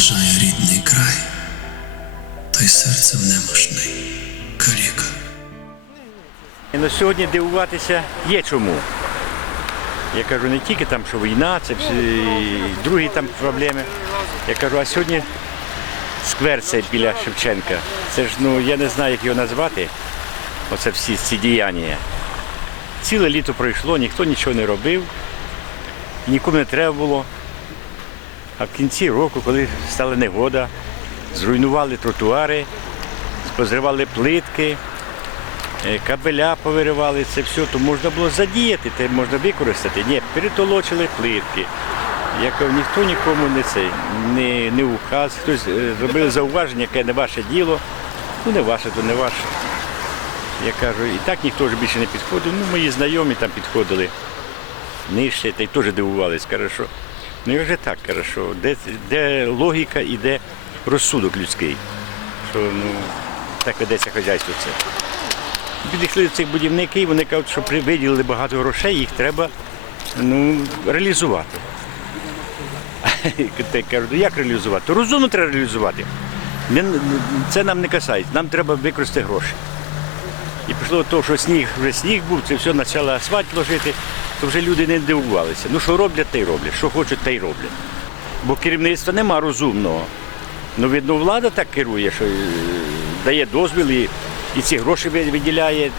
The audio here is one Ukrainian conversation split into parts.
зневажає рідний край, той серцем немощний каліка. Ну, сьогодні дивуватися є чому. Я кажу, не тільки там, що війна, це всі другі там проблеми. Я кажу, а сьогодні сквер цей біля Шевченка. Це ж, ну, я не знаю, як його назвати. Оце всі ці діяння. Ціле літо пройшло, ніхто нічого не робив, нікому не треба було. А в кінці року, коли стала негода, зруйнували тротуари, позривали плитки, е, кабеля повиривали, це все, то можна було задіяти, це можна використати. Ні, перетолочили плитки. Я кажу, ніхто нікому не цей, не, не указ. Хтось е, зробив зауваження, яке не ваше діло. Ну не ваше, то не ваше. Я кажу, і так ніхто ж більше не підходив. Ну, мої знайомі там підходили нижче, та й теж дивувались, каже, що. Ну я вже так що де, де логіка і де розсудок людський. Що ну, так ведеться хазяйство це. Підійшли цих будівники, і вони кажуть, що виділили багато грошей, їх треба ну, реалізувати. Та кажуть, «Ну, як реалізувати? Розумно треба реалізувати. Це нам не касається, нам треба використати гроші. І пішло того, що сніг, вже сніг був, це все почало асфальт ложити, то вже люди не дивувалися. Ну що роблять, те й роблять, що хочуть, те й роблять. Бо керівництва нема розумного. Ну, видно, влада так керує, що е, дає дозвіл і, і ці гроші виділяє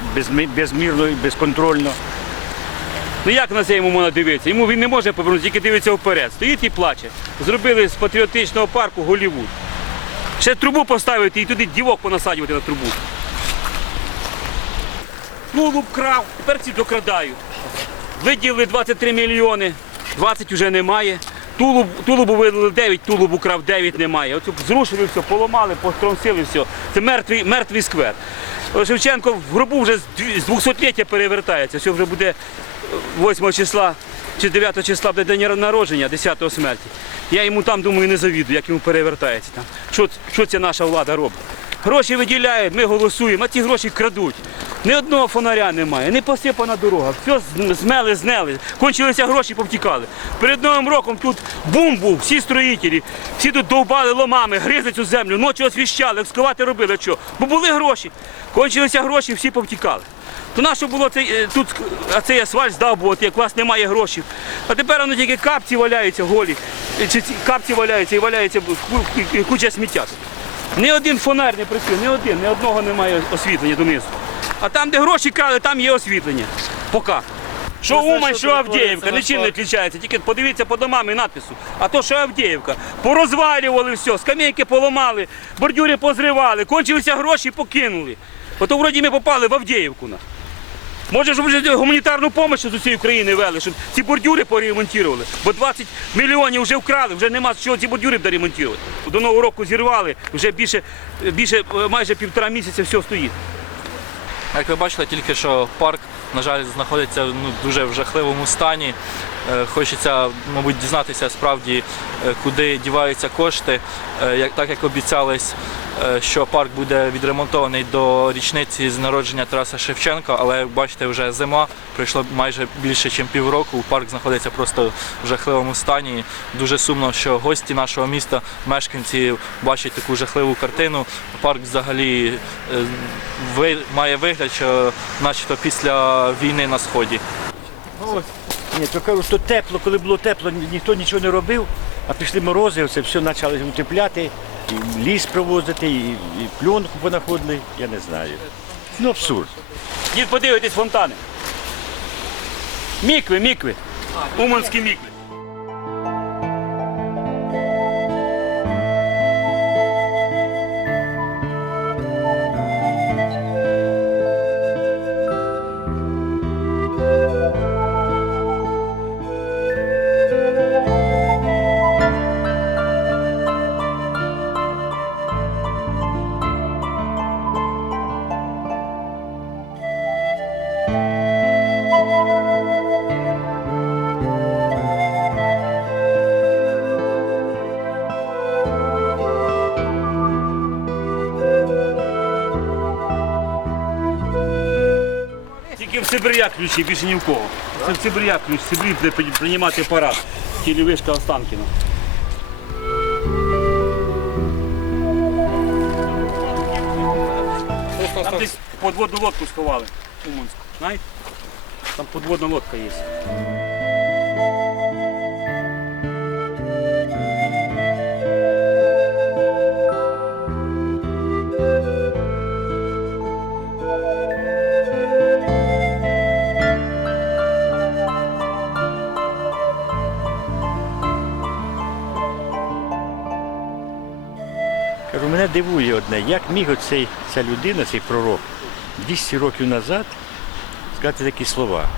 безмірно і безконтрольно. Ну як на це йому можна дивитися? Йому він не може повернути, тільки дивиться вперед. Стоїть і плаче. Зробили з патріотичного парку Голівуд. Ще трубу поставити і туди дівок понасаджувати на трубу. Тулуб крав, тепер ці докрадають. Виділили 23 мільйони, 20 вже немає. Тулуб, тулубу видали 9, тулубу крав 9 немає. От зрушили все, поламали, постромсили все. Це мертвий, мертвий сквер. Шевченко в гробу вже з 200-ліття перевертається. Все вже буде 8 числа чи 9 числа буде день народження, 10 смерті. Я йому там думаю не завідую, як йому перевертається там. Що, що ця наша влада робить? Гроші виділяють, ми голосуємо, а ті гроші крадуть. Ні одного фонаря немає, не посипана дорога. Все змели, знели. Кончилися гроші, повтікали. Перед Новим роком тут бум був, всі строїтелі, всі тут довбали ломами, гризли цю землю, ночі освіщали, екскавати робили. Що? Бо були гроші. Кончилися гроші, всі повтікали. То нащо було цей, е, тут цей асфальт здав, бо от як у вас немає грошей. А тепер воно тільки капці валяються голі, е, чи капці валяються і ку- куча сміття. Ні один фонарь не працює, ні один, ні одного немає освітлення донизу. А там, де гроші крали, там є освітлення. Поки. Що Умань, що Авдіївка, нічим не відрізняється. Тільки подивіться по домам і надпису. А то, що Авдіївка. Порозвалювали все, скамейки поламали, бордюри позривали, кончилися гроші, покинули. Ото вроді ми попали в Авдіївку. Може, щоб вже гуманітарну допомогу з усієї України вели, щоб ці бордюри поремонтували. Бо 20 мільйонів вже вкрали, вже нема з чого ці бордюри доремонтувати. До Нового року зірвали, вже більше, більше е, майже півтора місяця все стоїть. Як ви бачили, тільки що парк, на жаль, знаходиться ну, дуже в жахливому стані. Е, Хочеться, мабуть, дізнатися справді, е, куди діваються кошти. Е, Як, так як обіцялись, що парк буде відремонтований до річниці з народження Тараса Шевченка, але як бачите, вже зима, пройшло майже більше, ніж півроку. Парк знаходиться просто в жахливому стані. Дуже сумно, що гості нашого міста, мешканці бачать таку жахливу картину. Парк взагалі е, має вигляд, що начебто після війни на сході. Ні, то кажу, що тепло, коли було тепло, ніхто нічого не робив, а пішли морози, оце все почали утепляти, ліс привозити, і, і пленку понаходили, я не знаю. Ну, абсурд. Дід, подивитись фонтани. Мікви, мікви. Уманські мікви. Сибиря ключі, більше ні в кого. Це в Сибиря ключ, в Сибирі буде приймати парад. Тілівишка Останкіна. Там десь подводну лодку сховали у Мінську. Знаєте? Там подводна лодка є. Thank you. Кажу, мене дивує одне, як міг оцей, ця людина, цей пророк, 200 років назад сказати такі слова,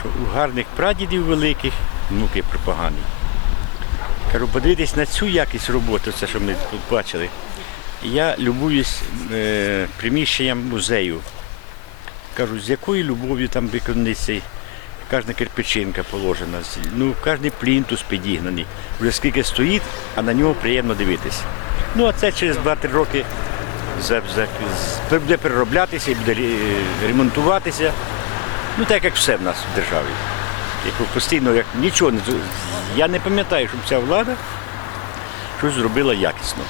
що у гарних прадідів великих внуки припогані. Кажу, подивитись на цю якість роботи, це що ми тут бачили. Я любуюсь е, приміщенням музею. Кажу, з якою любов'ю там виконаний кожна кирпичинка положена, ну, кожний плінтус підігнаний. Вже скільки стоїть, а на нього приємно дивитися. Ну, а це через 2-3 роки буде перероблятися і буде ремонтуватися. Ну, так як все в нас в державі. Як постійно, як нічого не Я не пам'ятаю, щоб ця влада щось зробила якісно.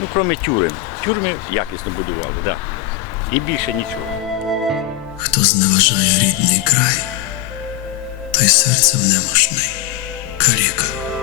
Ну, крім тюрем. Тюрми якісно будували, так. Да. І більше нічого. Хто зневажає рідний край, той серцем немощний, каліка.